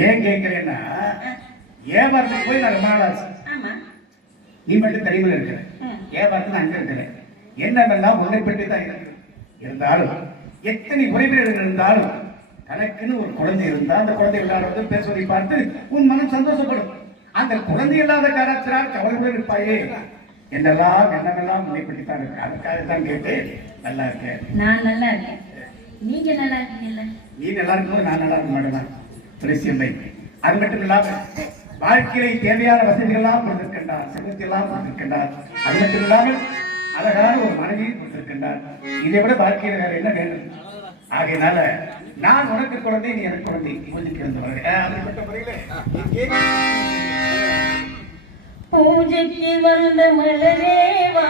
ஏன் கேட்கிறேன்னா ஏவாரத்துக்கு போய் நான் ஆமா. நீ மட்டும் தனிமையில் இருக்கிற. ம். ஏவாரத்தில் அங்க இருக்கிறேன்? என்னவெல்லாம் உன்னை பற்றி தான் இருக்கு இருந்தாலும் எத்தனை உறவினர்கள் இருந்தாலும் தனக்குன்னு ஒரு குழந்தை இருந்தா அந்த குழந்தை விளையாடுறது பேசுவதை பார்த்து உன் மனம் சந்தோஷப்படும். அந்த குழந்தை இல்லாத காரணத்தினால் கவலையுடன் இருப்பாயே. என்னெல்லாம் என்னமெல்லாம் தான் இருக்கு? அதுக்காக தான் கேட்டு நல்லா இருக்கேன். நான் நல்லா இருக்கேன். நீங்க நல்லா இருக்கீங்கல்ல? நீ நல்லா இருக்கும்போது நான் நல்லா இருக்க மாட்டேன்? பிரசியம் அது மட்டும் இல்லாம வாழ்க்கையை தேவையான வசதிகள்லாம் கொடுத்திருக்கின்றார் செல்வத்தை எல்லாம் கொடுத்திருக்கின்றார். அது மட்டும் இல்லாமல் அழகான ஒரு மனைவியை கொடுத்திருக்கின்றார். இதை விட வாழ்க்கையில் வேற என்ன வேண்டும்? ஆகையினால நான் உனக்கு குழந்தை நீ எனக்கு குழந்தை. பூஜைக்கு இங்கே பூஜைக்கு வந்த மலரேவா?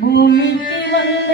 பூமிக்கு வந்த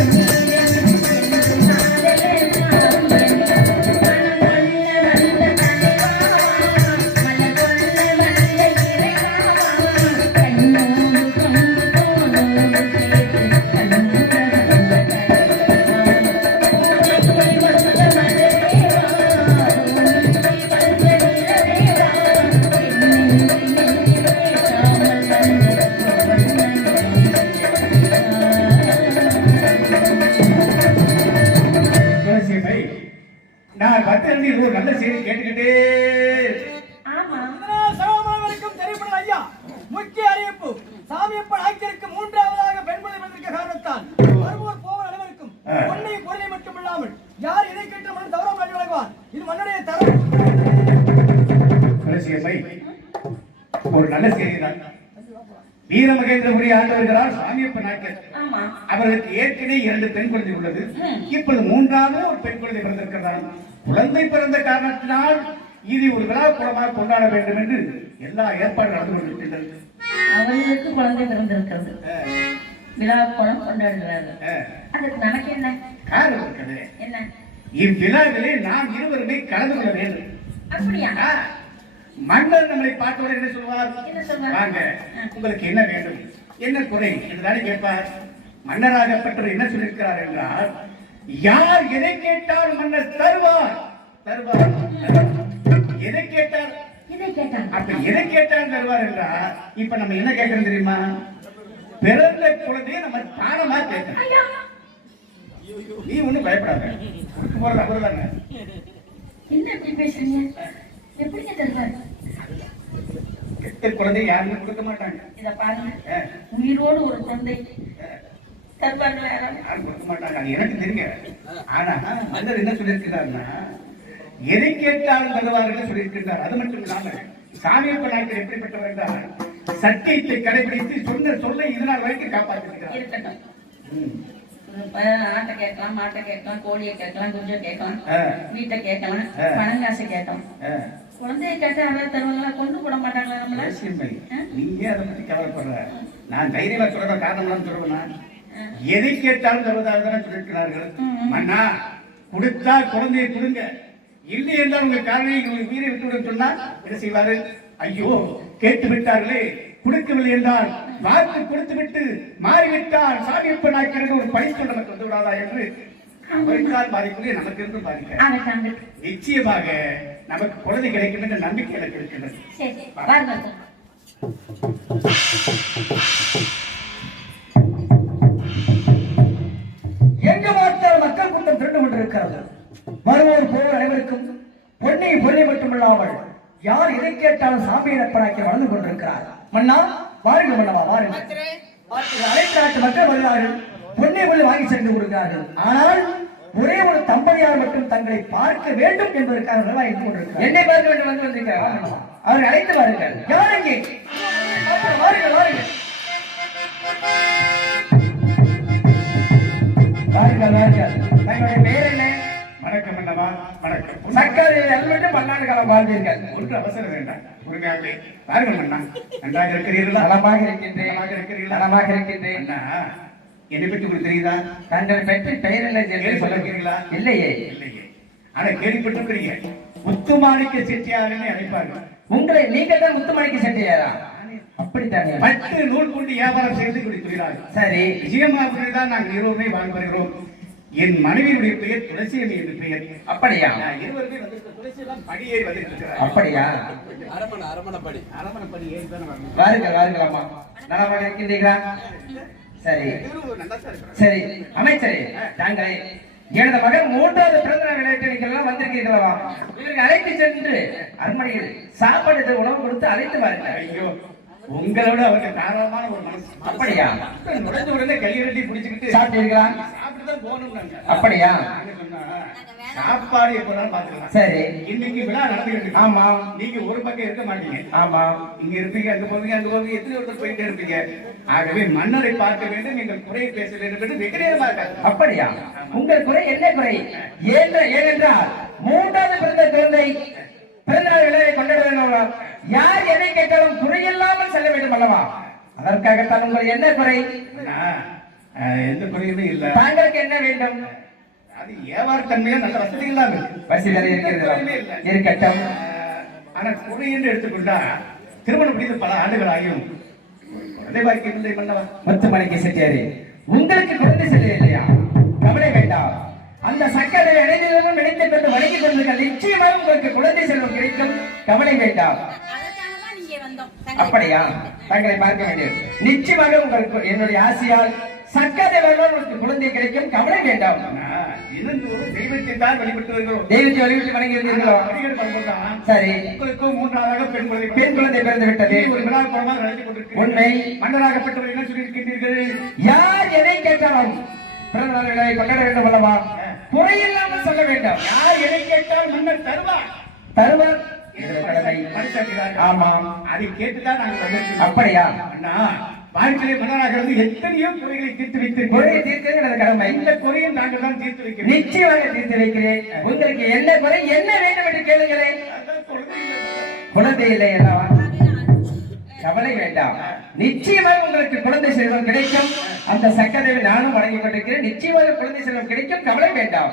துளசியம்மை, வீரமகேந்திரபுரி ஆண்டு வருகிறார் சாமியப்ப நாயக்கர் அவர்களுக்கு ஏற்கனவே இரண்டு பெண் குழந்தை உள்ளது. இப்பொழுது மூன்றாவது ஒரு பெண் குழந்தை பிறந்திருக்கிறதாம் குழந்தை பிறந்த காரணத்தினால் இது ஒரு விழா குளமாக கொண்டாட வேண்டும் என்று எல்லா ஏற்பாடு நடந்து கொண்டிருக்கின்றது அவர்களுக்கு குழந்தை பிறந்திருக்கிறது. விழா குளம் கொண்டாடுகிறார்கள். அதுக்கு நமக்கு என்ன? காரணம் இருக்கிறது. என்ன? இவ்விழாவிலே நாம் இருவருமே கலந்து கொள்ள வேண்டும். அப்படியா? மன்னர் நம்மளை சொல்வார்? என்ன சொல்வார்? வாங்க உங்களுக்கு என்ன வேண்டும்? என்ன குறை? என்றுதானே கேட்பார். மன்னராகப்பட்டவர் என்ன சொல்லியிருக்கிறார் என்றால் யார் எதை கேட்டால் மன்னர் தருவார்? தருவார். எதை கேட்டாங்க அப்ப எதை கேட்டால் தருவார் என்றால் இப்ப நம்ம என்ன கேட்கறோம் தெரியுமா? பிறந்த குழந்தைய நம்ம தானமா கேட்கணும். நீ ஒண்ணும் பயப்படாத. போறதா போறதாங்க என்ன பேசுறீங்க? எப்படிங்க தருவார்? பெத்த குழந்தை யாருமே கொடுக்க மாட்டாங்க. இத பாருங்க. உயிரோடு ஒரு தந்தை தருவார்களா யாராவது? யாரும் கொடுக்க மாட்டாங்க. அது எனக்கு தெரியுங்க. ஆனா மன்னர் என்ன சொல்லியிருக்கிறார்னா எதை கேட்டாலும் தருவார்கள் சொல்லியிருக்கிறார். அது மட்டும் இல்லாம சாமியப்ப நாயக்கர் எப்படிப்பட்டவர் என்றால் சத்தியத்தை கடைபிடித்து சொன்ன சொல்லை இதனால் வரைக்கும் காப்பாற்றிருக்கிறார். இருக்கட்டும். ஆட்டை கேட்கலாம் மாட்டை கேட்கலாம் கோழியை கேட்கலாம் குஞ்சை கேட்கலாம். வீட்டை கேட்கலாம். பணங்காசு கேட்கலாம். குழந்தைய கேட்டா யாராவது தருவாங்களா? கொண்டு போட மாட்டாங்களா நம்மள. நீங்க அதை பத்தி கவலைப்படுற. நான் தைரியமா சொல்ற காரணம் சொல்லுவேனா எதை கேட்டாலும் தருவதாக தானே சொல்லியிருக்கிறார்கள் மன்னா கொடுத்தா குழந்தையை கொடுங்க. இல்லை என்றால் உங்க காரணம் உங்களுக்கு உயிரை விட்டு விட சொன்னா என்ன செய்வாரு? ஐயோ கேட்டு விட்டார்களே. கொடுக்கவில்லை என்றால் வாக்கு கொடுத்து விட்டு மாறிவிட்டால் சாமியப்ப நாய்க்கிறது ஒரு பரிசு நமக்கு வந்து விடாதா என்று? பாதிக்கவில்லை நமக்கு இருந்து தாங்க நிச்சயமாக நமக்கு குழந்தை கிடைக்கும் என்ற நம்பிக்கை எனக்கு இருக்கிறது எங்கு பார்த்தால் மக்கள் கூட்டம் திரண்டு கொண்டிருக்கிறது? வருவோர் போவோர் அனைவருக்கும் பொன்னை பொன்னை மட்டுமில்லாமல் யார் எதை கேட்டாலும் சாமியிடப்படாக்கி வளர்ந்து கொண்டிருக்கிறார்? மன்னா வாருங்கள் மன்னவா வாருங்கள். அனைத்து நாட்டு மக்கள் வருகிறார்கள். பொன்னை பொண்ணை வாங்கி சென்று கொடுக்கிறார்கள். ஆனால் ஒரே ஒரு தம்பதியார் மட்டும் தங்களை பார்க்க வேண்டும் என்பதற்காக கொண்டிருக்கிறார். என்னை பார்க்க வேண்டும் வந்து வந்திருக்கிறார். அவரை அழைத்து வாருங்கள். யார் எங்கே வாருங்கள் வாருங்கள். வாருங்கள் வாருங்கள். தங்களுடைய பெயர் என்ன? வணக்கம் என்னவா வணக்கம். சக்கரை மட்டும் பன்னாடு காலம் வாழ்ந்தீர்கள் ஒன்று அவசரம் வேண்டாம். உரிமையாகவே பாருங்கள் அண்ணா நன்றாக இருக்கிறீர்களா? நலமாக இருக்கின்றேன். நலமாக இருக்கிறீர்களா? நலமாக இருக்கின்றேன். அண்ணா என்னை பற்றி உங்களுக்கு தெரியுதா? தங்கள் பெற்ற பெயர் இல்லை சொல்லிருக்கீங்களா இல்லையே. இல்லையே. ஆனா கேள்விப்பட்டிருக்கிறீங்க. முத்துமாணிக்க செட்டியாருன்னு அழைப்பார்கள். உங்களை நீங்க தான் முத்துமணிக்கு செட்டியாரா? அப்படித்தானே. பட்டு நூல் கொண்டு வியாபாரம் செய்து கொடுக்கிறார்கள் சரி. விஜயமாபுரி தான் நாங்கள் இருவருமே வாழ்ந்து வருகிறோம். என் மனைவியுடைய பெயர் துளசியமி என்று பெயர். அப்படியா? நான் இருவருமே வந்து துளசி எல்லாம் படியேறி வந்திருக்கிறார் அப்படியா? அரமணை அரமணைப்படி. அரமணை படி ஏறி தானே வாருங்கள் வாருங்கள் அம்மா. நலமாக இருக்கின்றீர்களா சரி. சரி அமைச்சரே தாங்களே எனது மகன் மூன்றாவது பிறந்த நாள் விளையாட்டு வந்திருக்கீர்களா இவருக்கு அழைத்து சென்று அரண்மனையில் சாப்பாடு உணவு கொடுத்து அழைத்து வாருங்கள். ஐயோ உங்களோட அவருக்கு தாராளமான ஒரு மனசு. அப்படியா? நுழைஞ்ச உடனே கையெழுத்தி பிடிச்சுக்கிட்டு சாப்பிட்டீர்களா? அப்படியா? சாப்பாடு எப்போனாலும் பாத்துக்கலாம் சரி. இன்னைக்கு விழா நடந்துகிட்டு. ஆமா. நீங்க ஒரு பக்கம் இருக்க மாட்டீங்க. ஆமா. இங்க இருப்பீங்க அங்க போவீங்க அங்க போவீங்க. எத்தனை ஒருத்தர் போயிட்டே இருப்பீங்க. ஆகவே மன்னரை பார்க்க வேண்டும் நீங்கள் குறையை பேச வேண்டும் என்று வெகுநேரமா இருக்காங்க அப்படியா? உங்கள் குறை என்ன குறை? ஏன்ற ஏனென்றால் மூன்றாவது பிறந்த குழந்தை பிறந்த நாள் விழாவை கொண்டாட வேண்டும்? யார் எதை கேட்டாலும் குறையில்லாமல் செல்ல வேண்டும் அல்லவா? அதற்காகத்தான் உங்கள் என்ன குறை? எந்த குறையுமே இல்ல. தாங்களுக்கு என்ன வேண்டும்? அது வியாபார தன்மையா நல்ல வசதிகள்லாம் இருக்கு. வசதி இருக்கிறது? இருக்கட்டும். ஆனா குறை என்று எடுத்துக்கொண்டா திருமணம் முடிந்து பல ஆண்டுகள் ஆகியும் குழந்தை பாக்கியம் இல்லை மன்னவா. முத்துமணிக்கு செட்டியாரி உங்களுக்கு குழந்தை செல்ல இல்லையா? கவலை வேண்டாம். அந்த சக்கரை அனைத்திலும் நினைத்து கொண்டு வணங்கிக் கொண்டிருக்க நிச்சயமாக உங்களுக்கு குழந்தை செல்வம் கிடைக்கும். கவலை வேண்டாம். அப்படியா? தங்களை பார்க்க வேண்டியது நிச்சயமாக உங்களுக்கு என்னுடைய ஆசையால் வேணும் உங்களுக்கு குழந்தை கிடைக்கும் கவலை வேண்டாம். தெய்வத்தை தான் வழிபட்டு வருகிறோம் தெய்வத்தை வழிவிட்டு வணங்கி இருந்தீர்களோ சரி. உங்களுக்கும் மூன்றாவதாக பெண் குழந்தை பெண் குழந்தை பிறந்து விட்டது. ஒரு விழா குளமாக நடத்தி கொண்டிருக்கிறீர்கள். உண்மை. மன்னராகப்பட்டவர் என்ன சொல்லியிருக்கின்றீர்கள்? யார் எதை கேட்டாலும் பிறந்த நாள் விழாவை கொண்டாட வேண்டும் அல்லவா? குறையில்லாமல் சொல்ல வேண்டாம். யார் எதை கேட்டால் மன்னர் தருவார்? தருவார். ஆமாம். அதை கேட்டுதான் நாங்கள். அப்படியா? அண்ணா வாழ்க்கையிலே மன்னராக இருந்து எத்தனையோ குறைகளை தீர்த்து குறையை வைத்திருக்கிறோம் தீர்க்கிறது எனது கடமை. இந்த குறையும் நாங்கள் தான் தீர்த்து வைக்கிறோம் நிச்சயமாக தீர்த்து வைக்கிறேன். உங்களுக்கு என்ன குறை என்ன வேண்டும் என்று குழந்தைகள் குழந்தை இல்லை அல்லவா கவலை வேண்டாம். நிச்சயமாக உங்களுக்கு குழந்தை செல்வம் கிடைக்கும். அந்த சக்கரவை நானும் வழங்கிக் கொண்டிருக்கிறேன். நிச்சயமாக குழந்தை செல்வம் கிடைக்கும். கவலை வேண்டாம்.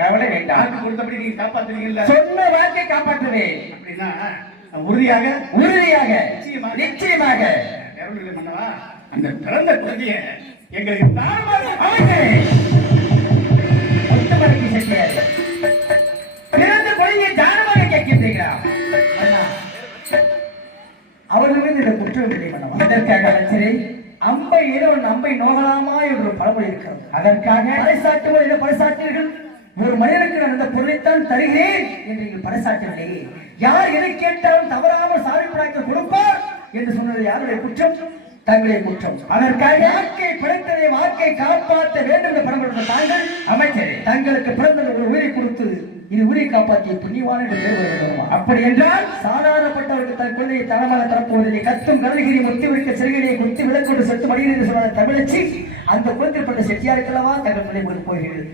கவலை வேண்டாம் கொடுத்தபடி நீங்க காப்பாத்துறீங்கல்ல சொன்ன வாக்கை காப்பாற்றுவேன். அப்படின்னா உறுதியாக உறுதியாக நிச்சயமாக. நிச்சயமாக மன்னவா அந்த பிறந்த குழந்தைய எங்களுக்கு தாரமாக அமைச்சரே முத்துமலைக்கு செட்டியாரு பிறந்த குழந்தையை தானமாக கேட்கின்றீங்களா அண்ணா, இந்த குற்றம் இல்லை மன்னவா இதற்காக அமைச்சரே அம்பை ஏதோன் அம்பை நோகலாமா என்று பழமொழி இருக்கிறது. அதற்காக பறைசாட்டுவோர் என்ன பறைசாட்டீர்கள் ஒரு மனிதனுக்கு நான் இந்த பொருளைத்தான் தருகிறேன் என்று நீங்கள் பறைசாற்றவில்லை யார் எதை கேட்டாலும் தவறாமல் சாரி படாக்க கொடுப்பார். என்று சொன்னது யாருடைய குற்றம்? தங்களுடைய குற்றம். அதற்காக வாக்கை பிழைத்ததை வாக்கை காப்பாற்ற வேண்டும் என்று படம்படுத்த தாங்கள் அமைச்சர் தங்களுக்கு பிறந்த ஒரு உயிரை கொடுத்து இது உயிரை காப்பாற்றிய புண்ணியவான் என்று பேர் அப்படி என்றால் சாதாரணப்பட்டவருக்கு தன் குழந்தையை தரமாக தரப்போவதில்லை. கத்தும் கருகிரி முத்தி விடுக்க சிறுகிரியை குத்தி விளக்கொண்டு செத்து மடியில் என்று சொன்ன தமிழச்சி அந்த குழந்தைப்பட்ட செட்டியாருக்கல்லவா தங்கள் குழந்தை கொண்டு போகிறது?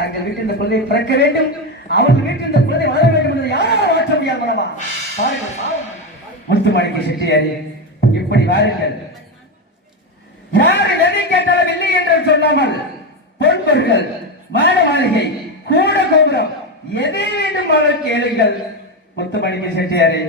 தங்கள் வீட்டில் இந்த குழந்தையை பிறக்க வேண்டும். அவர்கள் வீட்டில் இந்த குழந்தை வளர வேண்டும் என்று யாராவது மாற்ற முடியாது பாருங்கள் பாவம். முத்துமாணிக்க செட்டியாரே இப்படி வாருங்கள். யாரு எதை கேட்டாலும் இல்லை என்று சொல்லாமல் பொன்பொருள் மாட மாளிகை கூட கோபுரம் எதை வேண்டுமானால் கேளுங்கள். முத்துமணிக்கு செட்டியாரே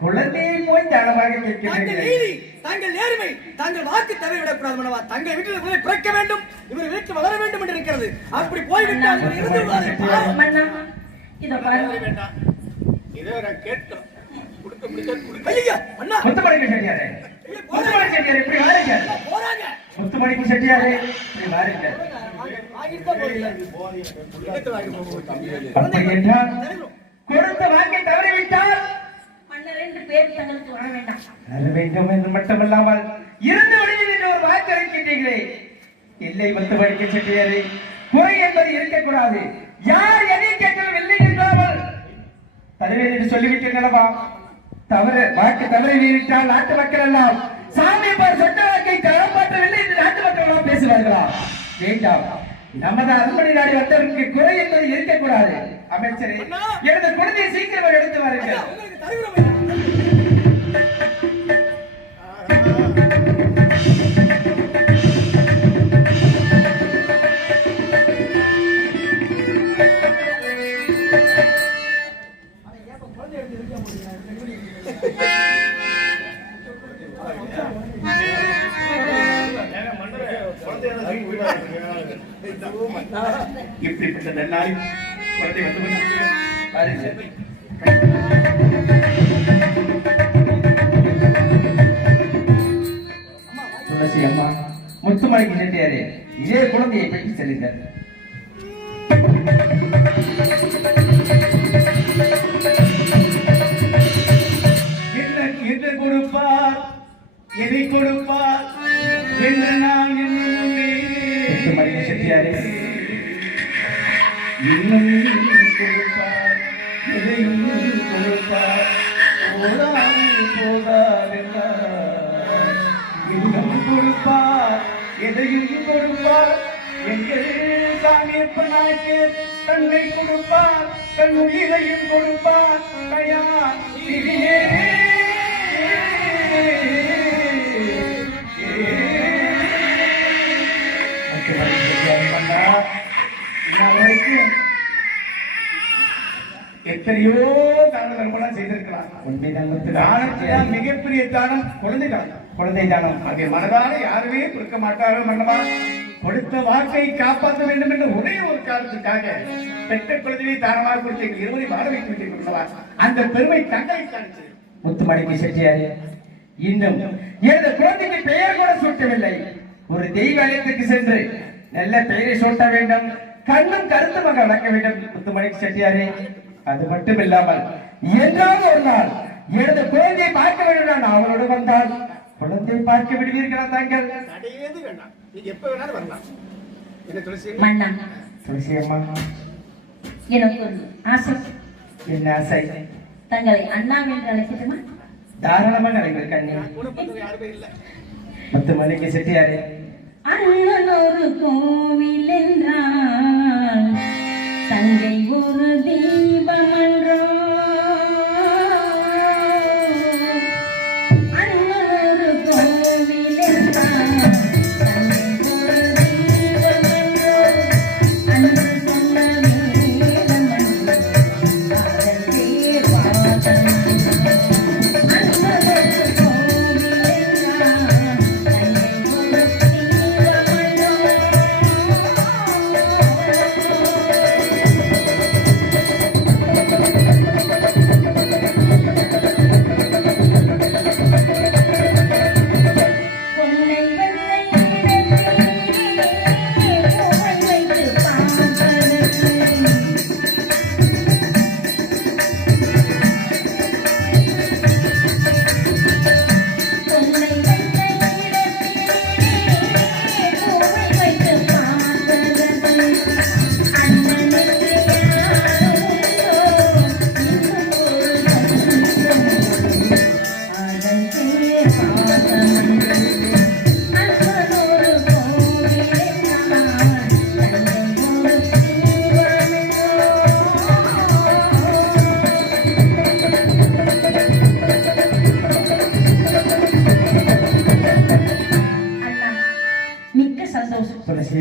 குழந்தையை போய் தாங்கள் கேட்கிறீர்கள். நீதி தாங்கள் நேர்மை தாங்கள் வாக்கு தவறிவிடக்கூடாது மனவா. தங்கள் வீட்டில் குழந்தை பிறக்க வேண்டும் இவர் வீட்டில் வளர வேண்டும் என்று இருக்கிறது. அப்படி போய்விட்டால் இவர் இருந்து விடாது. இத பாருங்க முத்துமணிக்கு இப்படி முத்துமணிக்கு இப்படி அப்படி என்றால் கொடுத்த தவறிவிட்டால் வேண்டும் என்று மட்டுமல்லாமல் இருந்து விடுங்கள் என்று ஒரு வாக்கு அளிக்கின்றீர்களே இல்லை முத்துமணிக்கு செட்டியாரே குறை என்பது இருக்கக்கூடாது யார் எதை கேட்டாலும் இல்லை என்றாமல் தருவேன் என்று சொல்லிவிட்டீர்களவா? தவறு வாக்கு தவறி வீழ்த்தால் நாட்டு மக்கள் எல்லாம் சாமி பார் சொன்ன வாக்கை காப்பாற்றவில்லை என்று நாட்டு மக்கள் எல்லாம் பேசுவார்களா? வேண்டாம். நமது அரண்மனை நாடி வந்தவருக்கு குறை என்பது இருக்கக்கூடாது. அமைச்சரே எனது குழந்தையை சீக்கிரமாக எடுத்து வாருங்கள். எதை கொடுப்பார் என்று நான் செட்டியாரே இன்னும் கொடுப்பார் எதையும் கொடுப்பார் போதாது போதாதென்றார் இன்னும் கொடுப்பார் எதையும் கொடுப்பார். எங்கள் சாமியப்பனாக்கு தன்னை கொடுப்பார். தன் உயிரையும் கொடுப்பார். தயா எத்தனையோ தான தர்மம் செய்திருக்கலாம். தானத்தினால் மிகப்பெரிய தானம் குழந்தை தானம். குழந்தை தானம். அதை மனதார யாருமே கொடுக்க மாட்டார்கள் மன்னவா கொடுத்த வாக்கை காப்பாற்ற வேண்டும் என்ற ஒரே ஒரு காரணத்துக்காக பெற்ற குழந்தையை தானமாக கொடுத்த எங்கள் இருவரை வாழ வைத்து விட்டீர்கள் அந்த பெருமை தங்களை காணிச்சு முத்துமணிக்கு செட்டியாரே இன்னும் எனது குழந்தைக்கு பெயர் கூட சூட்டவில்லை. ஒரு தெய்வ ஆலயத்துக்கு சென்று நல்ல பெயரை சூட்ட வேண்டும். கண்ணும் கருத்துமாக வளர்க்க வேண்டும் முத்துமணிக்கு செட்டியாரே. அது மட்டும் இல்லாமல் என்றாவது ஒரு நாள் எனது குழந்தையை பார்க்க வேண்டும் நான் அவளோடு வந்தால் குழந்தையை பார்க்க விடுவீர்களா தாங்கள்? நடையேது வேண்டாம். நீங்க எப்ப வேணாலும் வரலாம். என்ன துளசி அம்மா? எனக்கு ஒரு ஆசை. என்ன ஆசை? தங்களை அண்ணா என்று அழைக்கட்டுமா? தாராளமாக அழைங்கள் கண்ணி. இல்லை. முத்துமணிக்கு செட்டியாரே. அண்ணன் ஒரு கோவில் என்றால் தங்கை ஒரு தீபமன்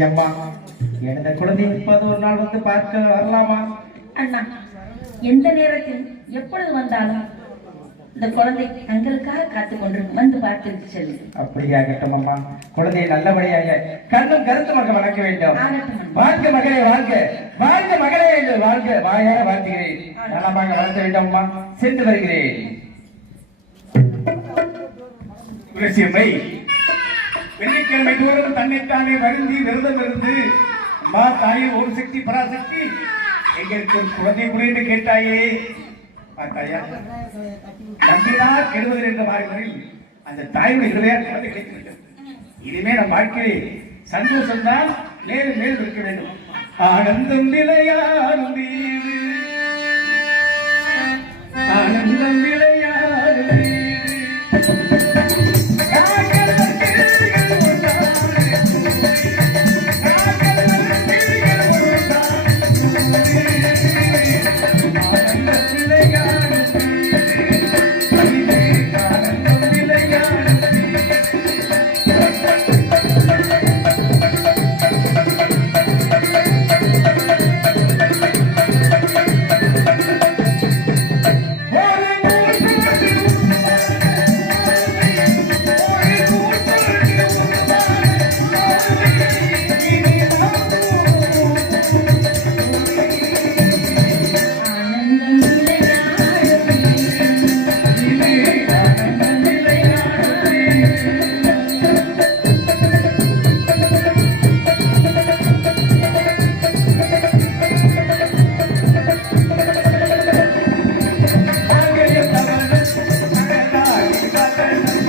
அம்மா. எனது குழந்தை இப்போது ஒரு நாள் வந்து பார்க்க வரலாமா? அண்ணா எந்த நேரத்தில் எப்பொழுது வந்தாலும் இந்த குழந்தை தங்களுக்காக காத்துக் கொண்டிருக்கும் வந்து பார்த்துட்டு செல்லு. அப்படியாகட்டும் அம்மா. குழந்தையை நல்லபடியாக கண்ணும் கருத்துமாக வளர்க்க வேண்டும். வாழ்க மகளே வாழ்க. வாழ்க மகளே என்று வாழ்க வாயார வாழ்த்துகிறேன். நலமாக வளர்த்த வேண்டும் அம்மா. சென்று வருகிறேன். வெள்ளிக்கிழமை தோறும் தன்னைத்தானே வருந்தி விரதம் இருந்து அம்மா தாயே ஒரு சக்தி பராசக்தி. எங்களுக்கு ஒரு குழந்தை குறைந்து கேட்டாயே. பார்த்தாயா? நம்பினார் கெடுவதில் என்ற மாதிரி அந்த தாயுடைய இருதயா குழந்தை கிடைக்கிறது இனிமே நம் வாழ்க்கையை சந்தோஷம் தான் மேலும் மேலும் இருக்க வேண்டும். ஆனந்தம் நிலையாரும் வீடு. ஆனந்தம் நிலையாரும் வீடு. Thank you.